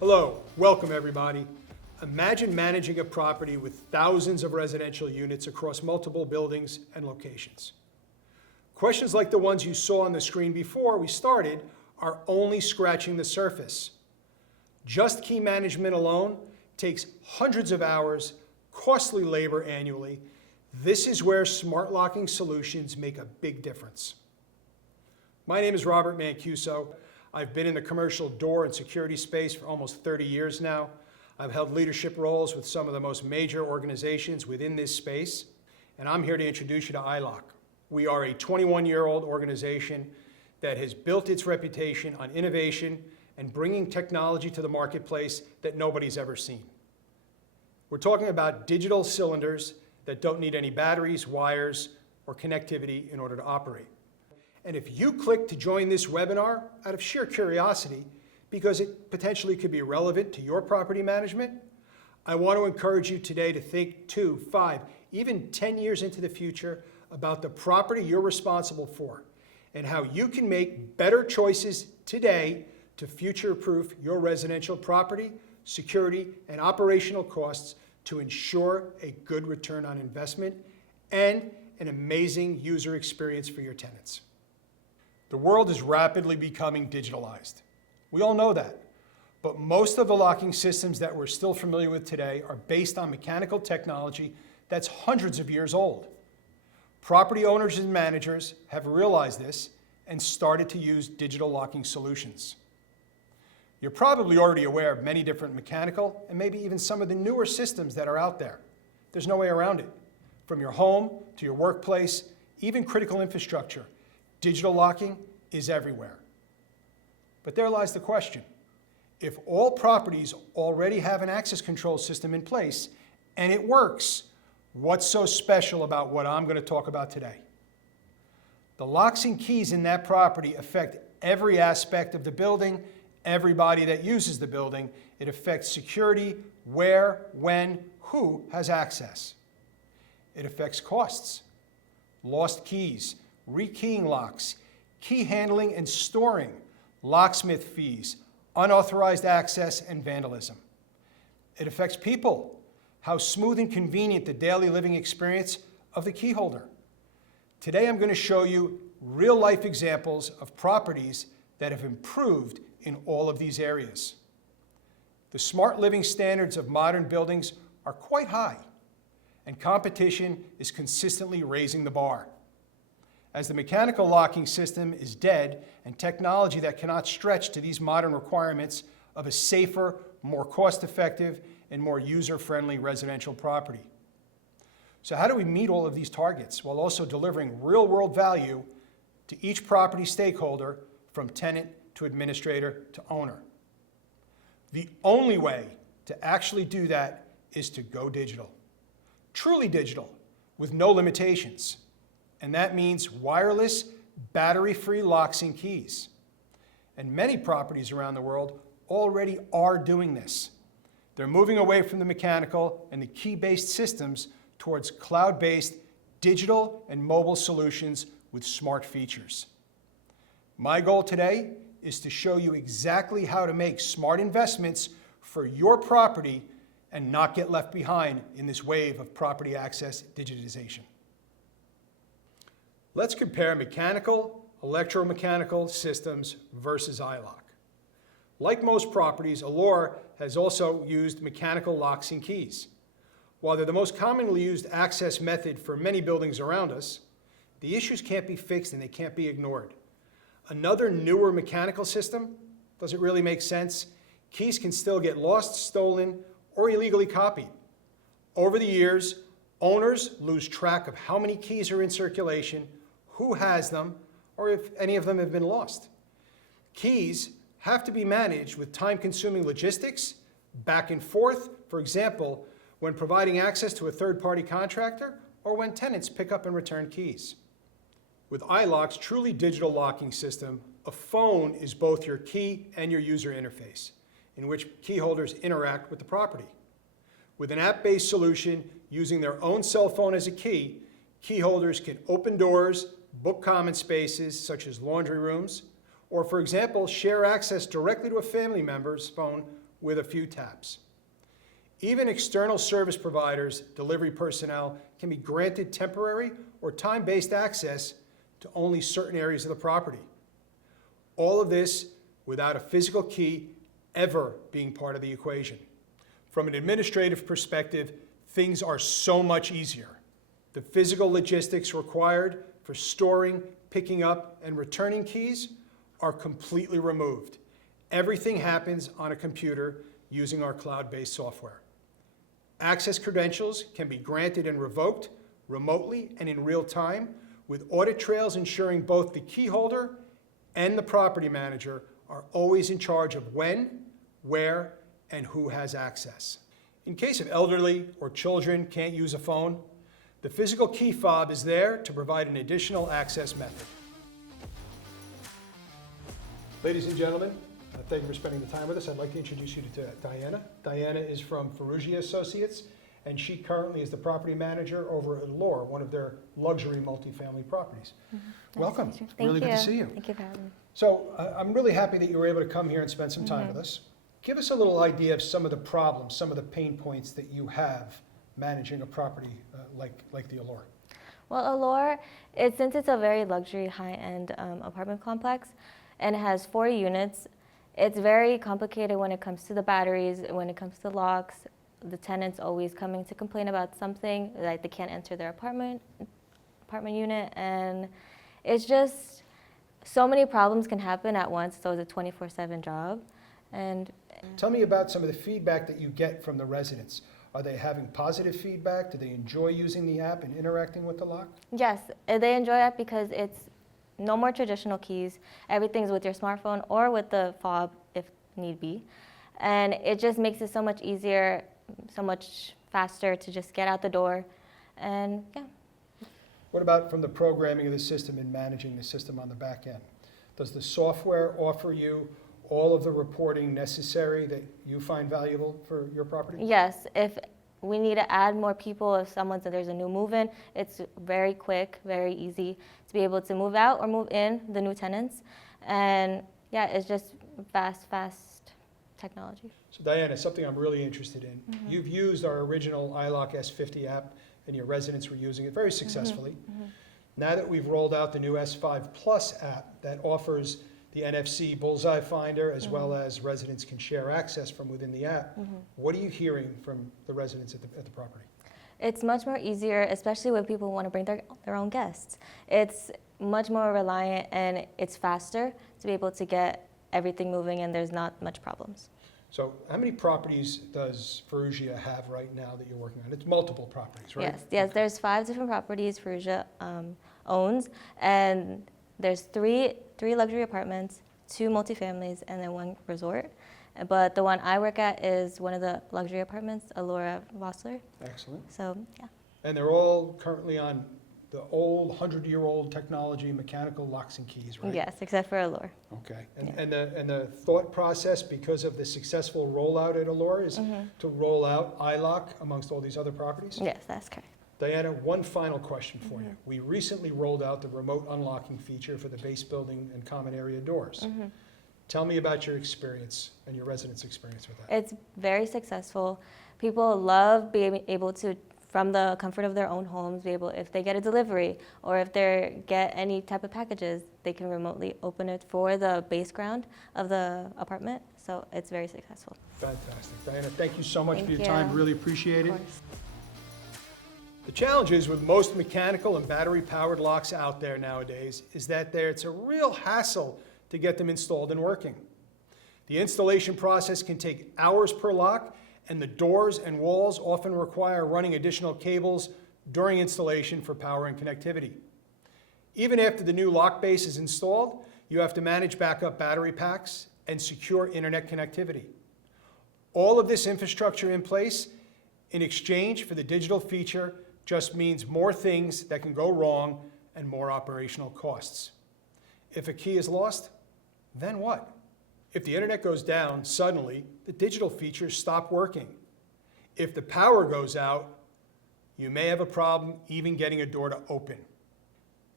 Hello, welcome everybody. Imagine managing a property with thousands of residential units across multiple buildings and locations. Questions like the ones you saw on the screen before we started are only scratching the surface. Just key management alone takes hundreds of hours, costly labor annually. This is where smart locking solutions make a big difference. My name is Robert Mancuso. I've been in the commercial door and security space for almost 30 years now. I've held leadership roles with some of the most major organizations within this space, and I'm here to introduce you to iLOQ. We are a 21-year-old organization that has built its reputation on innovation and bringing technology to the marketplace that nobody's ever seen. We're talking about digital cylinders that don't need any batteries, wires, or connectivity in order to operate. And if you click to join this webinar out of sheer curiosity, because it potentially could be relevant to your property management, I want to encourage you today to think 2, 5, even 10 years into the future about the property you're responsible for and how you can make better choices today to future-proof your residential property, security, and operational costs to ensure a good return on investment and an amazing user experience for your tenants. The world is rapidly becoming digitalized. We all know that. But most of the locking systems that we're still familiar with today are based on mechanical technology that's hundreds of years old. Property owners and managers have realized this and started to use digital locking solutions. You're probably already aware of many different mechanical and maybe even some of the newer systems that are out there. There's no way around it. From your home to your workplace, even critical infrastructure, digital locking is everywhere. But there lies the question. If all properties already have an access control system in place and it works, what's so special about what I'm going to talk about today? The locks and keys in that property affect every aspect of the building, everybody that uses the building. It affects security, where, when, who has access. It affects costs, lost keys, rekeying locks, key handling and storing, locksmith fees, unauthorized access, and vandalism. It affects people, how smooth and convenient the daily living experience of the key holder. Today I'm going to show you real-life examples of properties that have improved in all of these areas. The smart living standards of modern buildings are quite high, and competition is consistently raising the bar. As the mechanical locking system is dead and technology that cannot stretch to these modern requirements of a safer, more cost-effective, and more user-friendly residential property. So how do we meet all of these targets while also delivering real-world value to each property stakeholder from tenant to administrator to owner? The only way to actually do that is to go digital. Truly digital, with no limitations. And that means wireless, battery-free locks and keys. And many properties around the world already are doing this. They're moving away from the mechanical and the key-based systems towards cloud-based digital and mobile solutions with smart features. My goal today is to show you exactly how to make smart investments for your property and not get left behind in this wave of property access digitization. Let's compare mechanical, electromechanical systems versus iLOQ. Like most properties, Allure has also used mechanical locks and keys. While they're the most commonly used access method for many buildings around us, the issues can't be fixed and they can't be ignored. Another newer mechanical system, does it really make sense? Keys can still get lost, stolen, or illegally copied. Over the years, owners lose track of how many keys are in circulation, who has them, or if any of them have been lost. Keys have to be managed with time-consuming logistics, back and forth, for example, when providing access to a third-party contractor or when tenants pick up and return keys. With iLOQ's truly digital locking system, a phone is both your key and your user interface, in which key holders interact with the property. With an app-based solution using their own cell phone as a key, key holders can open doors, book common spaces such as laundry rooms, or for example, share access directly to a family member's phone with a few taps. Even external service providers, delivery personnel, can be granted temporary or time-based access to only certain areas of the property. All of this without a physical key ever being part of the equation. From an administrative perspective, things are so much easier. The physical logistics required for storing, picking up, and returning keys are completely removed. Everything happens on a computer using our cloud-based software. Access credentials can be granted and revoked remotely and in real time, with audit trails ensuring both the key holder and the property manager are always in charge of when, where, and who has access. In case of elderly or children can't use a phone, the physical key fob is there to provide an additional access method. Ladies and gentlemen, thank you for spending the time with us. I'd like to introduce you to Diana. Diana is from Futureproofing Associates, and she currently is the property manager over at Allure, one of their luxury multifamily properties. Mm-hmm. Welcome. Nice Really good to see you. Thank you for having me. So I'm really happy that you were able to come here and spend some time with us. Give us a little idea of some of the problems, some of the pain points that you have managing a property like the Allure. Well, Allure, since it's a very luxury, high-end apartment complex, and it has 40 units, it's very complicated when it comes to the batteries, when it comes to locks. The tenants always coming to complain about something, like they can't enter their apartment unit, and it's just so many problems can happen at once, so it's a 24/7 job. And tell me about some of the feedback that you get from the residents. Are they having positive feedback? Do they enjoy using the app and interacting with the lock? yes, they enjoy it because it's no more traditional keys. Everything's with your smartphone or with the fob if need be. And it just makes it so much easier, so much faster to just get out the door. And yeah. What about from the programming of the system and managing the system on the back end? Does the software offer you all of the reporting necessary that you find valuable for your property? Yes, if we need to add more people, if there's a new move-in, it's very quick, very easy to be able to move out or move in the new tenants. And yeah, it's just fast technology. So Diana, something I'm really interested in. You've used our original iLOQ S50 app and your residents were using it very successfully. Now that we've rolled out the new S5 Plus app that offers the NFC bullseye finder as well as residents can share access from within the app, what are you hearing from the residents at the property? It's much more easier, especially when people want to bring their own guests. It's much more reliant and it's faster to be able to get everything moving and there's not much problems. So how many properties does Futureproofing have right now that you're working on? It's multiple properties, right? Yes, okay. There's 5 different properties Futureproofing owns, and there's three luxury apartments, 2 multifamilies, and then 1 resort. But the one I work at is one of the luxury apartments, Allure Vosseller. Excellent. So, yeah. And they're all currently on the old 100-year-old technology, mechanical locks and keys, right? Yes, except for Allure. Okay. And the thought process, because of the successful rollout at Allure, is to roll out iLOQ amongst all these other properties? Yes, that's correct. Diana, one final question for you. We recently rolled out the remote unlocking feature for the base building and common area doors. Tell me about your experience and your residents' experience with that. It's very successful. People love being able to, from the comfort of their own homes, be able, if they get a delivery or if they get any type of packages, they can remotely open it for the base ground of the apartment. So it's very successful. Fantastic. Diana, thank you so much Thank for your you. time. Really appreciate it. Of course. The challenges with most mechanical and battery-powered locks out there nowadays is that it's a real hassle to get them installed and working. The installation process can take hours per lock, and the doors and walls often require running additional cables during installation for power and connectivity. Even after the new lock base is installed, you have to manage backup battery packs and secure internet connectivity. All of this infrastructure in place in exchange for the digital feature just means more things that can go wrong and more operational costs. If a key is lost, then what? If the internet goes down suddenly, the digital features stop working. If the power goes out, you may have a problem even getting a door to open.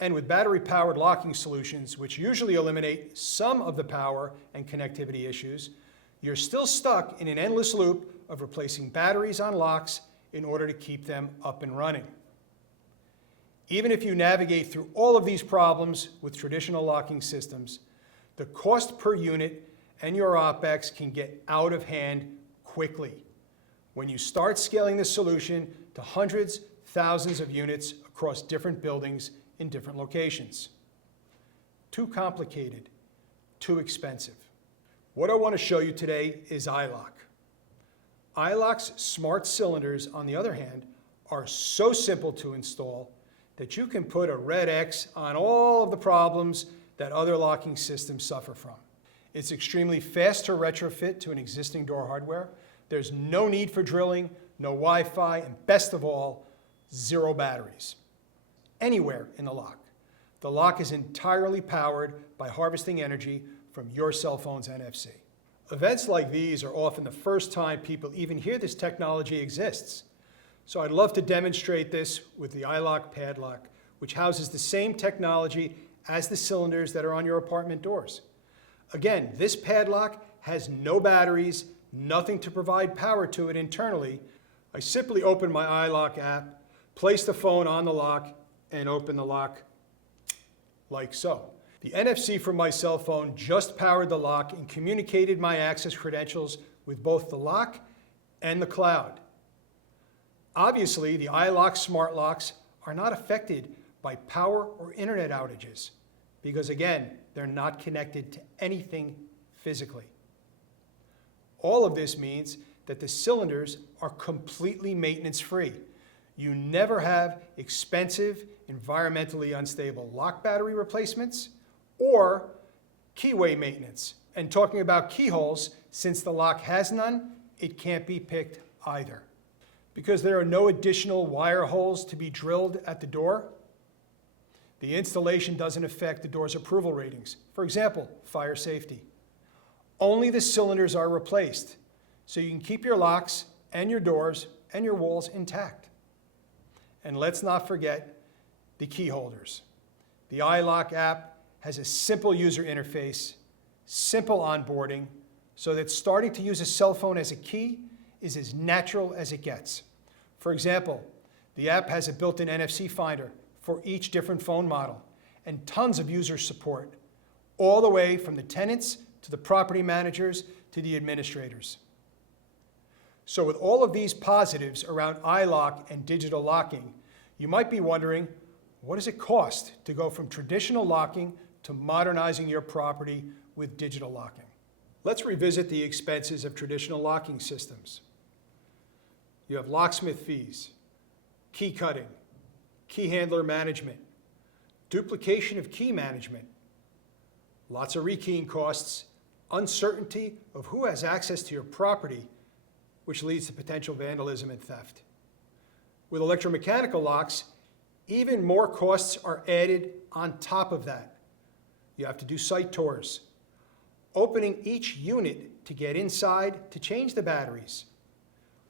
And with battery-powered locking solutions, which usually eliminate some of the power and connectivity issues, you're still stuck in an endless loop of replacing batteries on locks in order to keep them up and running. Even if you navigate through all of these problems with traditional locking systems, the cost per unit and your OpEx can get out of hand quickly when you start scaling the solution to hundreds, thousands of units across different buildings in different locations. Too complicated, too expensive. What I want to show you today is iLOQ. iLOQ's smart cylinders, on the other hand, are so simple to install that you can put a red X on all of the problems that other locking systems suffer from. It's extremely fast to retrofit to an existing door hardware. There's no need for drilling, no Wi-Fi, and best of all, zero batteries anywhere in the lock. The lock is entirely powered by harvesting energy from your cell phone's NFC. Events like these are often the first time people even hear this technology exists. So I'd love to demonstrate this with the iLOQ padlock, which houses the same technology as the cylinders that are on your apartment doors. Again, this padlock has no batteries, nothing to provide power to it internally. I simply open my iLOQ app, place the phone on the lock, and open the lock like so. The NFC from my cell phone just powered the lock and communicated my access credentials with both the lock and the cloud. Obviously, the iLOQ smart locks are not affected by power or internet outages because, again, they're not connected to anything physically. All of this means that the cylinders are completely maintenance-free. You never have expensive, environmentally unstable lock battery replacements or keyway maintenance. And talking about keyholes, since the lock has none, it can't be picked either. Because there are no additional wire holes to be drilled at the door, the installation doesn't affect the door's approval ratings. For example, fire safety. Only the cylinders are replaced, so you can keep your locks and your doors and your walls intact. And let's not forget the key holders. The iLOQ app has a simple user interface, simple onboarding, so that starting to use a cell phone as a key is as natural as it gets. For example, the app has a built-in NFC finder for each different phone model and tons of user support, all the way from the tenants to the property managers to the administrators. So with all of these positives around iLOQ and digital locking, you might be wondering, what does it cost to go from traditional locking to modernizing your property with digital locking? Let's revisit the expenses of traditional locking systems. You have locksmith fees, key cutting, key handler management, duplication of key management, lots of rekeying costs, uncertainty of who has access to your property, which leads to potential vandalism and theft. With electromechanical locks, even more costs are added on top of that. You have to do site tours, opening each unit to get inside to change the batteries,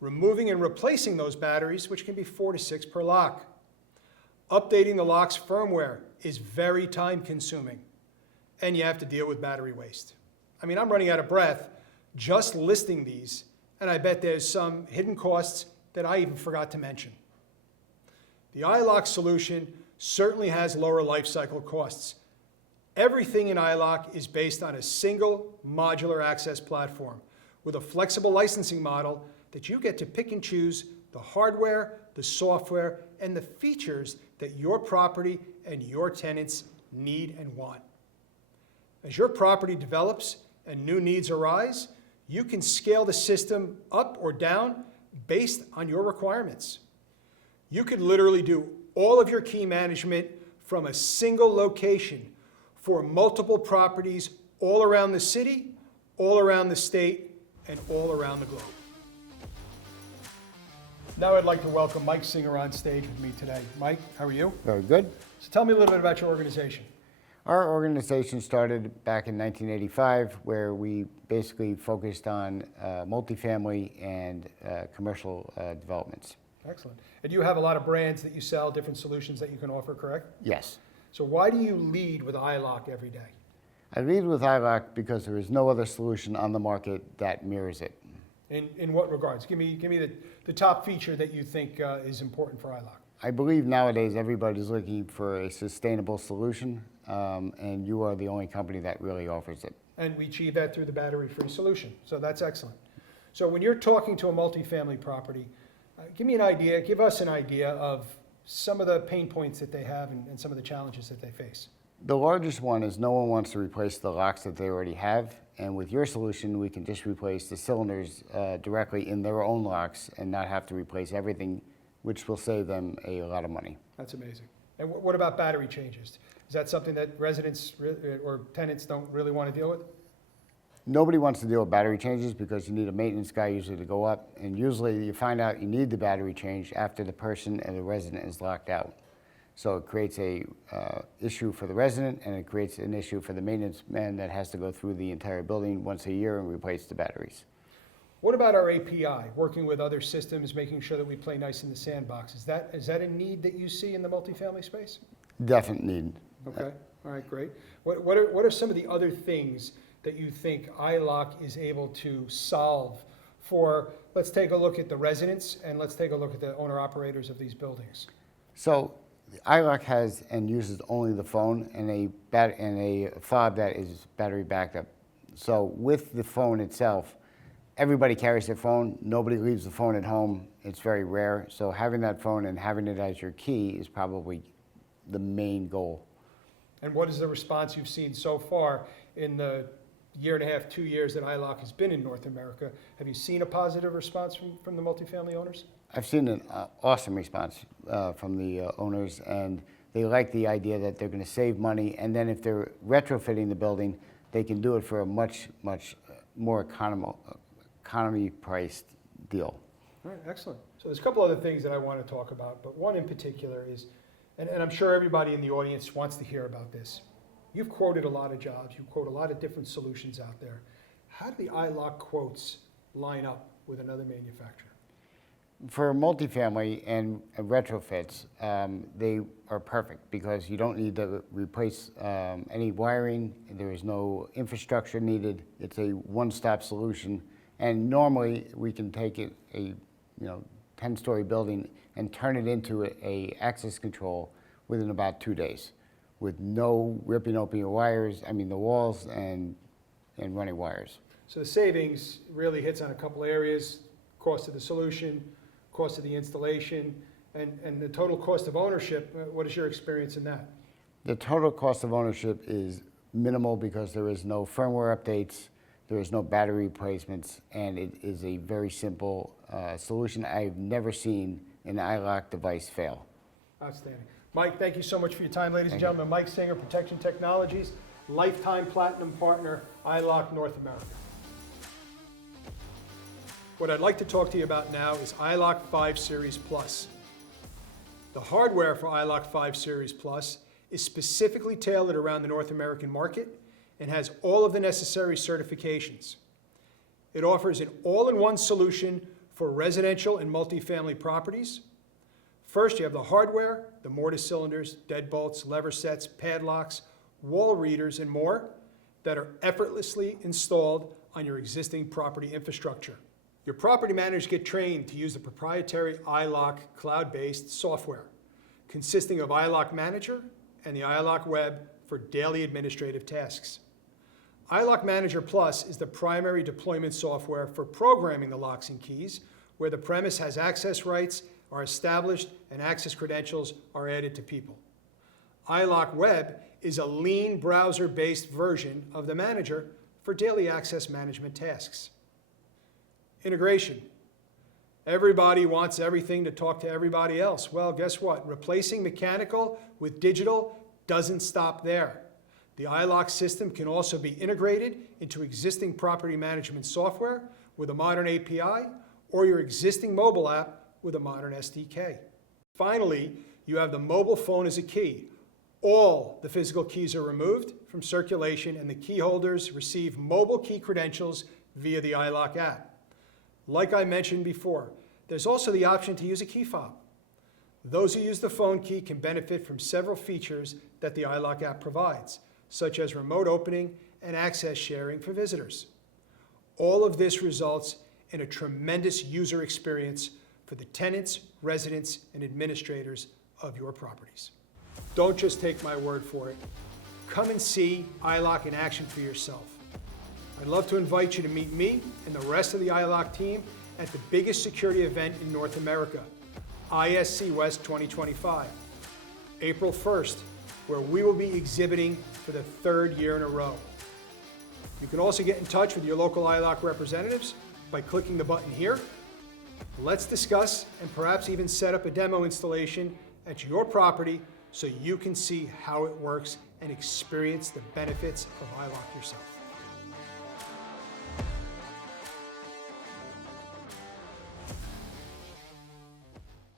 removing and replacing those batteries, which can be 4 to 6 per lock. Updating the lock's firmware is very time-consuming, and you have to deal with battery waste. I mean, I'm running out of breath just listing these, and I bet there's some hidden costs that I even forgot to mention. The iLOQ solution certainly has lower lifecycle costs. Everything in iLOQ is based on a single modular access platform with a flexible licensing model that you get to pick and choose the hardware, the software, and the features that your property and your tenants need and want. As your property develops and new needs arise, you can scale the system up or down based on your requirements. You could literally do all of your key management from a single location for multiple properties all around the city, all around the state, and all around the globe. Now I'd like to welcome Mike Singer on stage with me today. Mike, how are you? Very good. So tell me a little bit about your organization. Our organization started back in 1985, where we basically focused on multifamily and commercial developments. Excellent. And you have a lot of brands that you sell, different solutions that you can offer, correct? Yes. So why do you lead with iLOQ every day? I lead with iLOQ because there is no other solution on the market that mirrors it. In what regards? Give me the top feature that you think is important for iLOQ. I believe nowadays everybody's looking for a sustainable solution, and you are the only company that really offers it. And we achieve that through the battery-free solution, so that's excellent. So when you're talking to a multifamily property, give us an idea of some of the pain points that they have and some of the challenges that they face. The largest one is no one wants to replace the locks that they already have, and with your solution, we can just replace the cylinders directly in their own locks and not have to replace everything, which will save them a lot of money. That's amazing. And what about battery changes? Is that something that residents or tenants don't really want to deal with? Nobody wants to deal with battery changes because you need a maintenance guy usually to go up, and usually you find out you need the battery change after the person and the resident is locked out. So it creates a issue for the resident, and it creates an issue for the maintenance man that has to go through the entire building once a year and replace the batteries. What about our API, working with other systems, making sure that we play nice in the sandbox? Is that a need that you see in the multifamily space? Definite need. Okay, all right, great. What are some of the other things that you think iLOQ is able to solve for, let's take a look at the residents and let's take a look at the owner-operators of these buildings? So iLOQ has and uses only the phone and a fob that is battery backed up. So with the phone itself, everybody carries their phone. Nobody leaves the phone at home. It's very rare. So having that phone and having it as your key is probably the main goal. And what is the response you've seen so far in the year and a half, 2 years that iLOQ has been in North America? Have you seen a positive response from the multifamily owners? I've seen an awesome response from the owners, and they like the idea that they're going to save money, and then if they're retrofitting the building, they can do it for a much more economy-priced deal. All right, excellent. So there's a couple other things that I want to talk about, but one in particular is, and I'm sure everybody in the audience wants to hear about this. You've quoted a lot of jobs, you quote a lot of different solutions out there. How do the iLOQ quotes line up with another manufacturer? For multifamily and retrofits, they are perfect because you don't need to replace any wiring. There is no infrastructure needed. It's a one-stop solution. And normally we can take it, a 10-story building and turn it into a access control within about 2 days, with no ripping open your wires, the walls and running wires. So the savings really hits on a couple areas: cost of the solution, cost of the installation, and the total cost of ownership. What is your experience in that? The total cost of ownership is minimal because there is no firmware updates, there is no battery replacements, and it is a very simple solution. I've never seen an iLOQ device fail. Outstanding. Mike, thank you so much for your time, ladies and gentlemen. Mike Singer, Protection Technologies, Lifetime Platinum Partner, iLOQ North America. What I'd like to talk to you about now is iLOQ 5 Series Plus. The hardware for iLOQ 5 Series Plus is specifically tailored around the North American market and has all of the necessary certifications. It offers an all-in-one solution for residential and multifamily properties. First, you have the hardware, the mortise cylinders, deadbolts, lever sets, padlocks, wall readers, and more that are effortlessly installed on your existing property infrastructure. Your property managers get trained to use the proprietary iLOQ cloud-based software, consisting of iLOQ Manager and the iLOQ Web for daily administrative tasks. iLOQ Manager Plus is the primary deployment software for programming the locks and keys, where the premise has access rights are established and access credentials are added to people. iLOQ Web is a lean browser-based version of the manager for daily access management tasks. Integration. Everybody wants everything to talk to everybody else. Well, guess what? Replacing mechanical with digital doesn't stop there. The iLOQ system can also be integrated into existing property management software with a modern API or your existing mobile app with a modern SDK. Finally, you have the mobile phone as a key. All the physical keys are removed from circulation and the key holders receive mobile key credentials via the iLOQ app. Like I mentioned before, there's also the option to use a key fob. Those who use the phone key can benefit from several features that the iLOQ app provides, such as remote opening and access sharing for visitors. All of this results in a tremendous user experience for the tenants, residents, and administrators of your properties. Don't just take my word for it. Come and see iLOQ in action for yourself. I'd love to invite you to meet me and the rest of the iLOQ team at the biggest security event in North America, ISC West 2025, April 1st, where we will be exhibiting for the 3rd year in a row. You can also get in touch with your local iLOQ representatives by clicking the button here. Let's discuss and perhaps even set up a demo installation at your property so you can see how it works and experience the benefits of iLOQ yourself.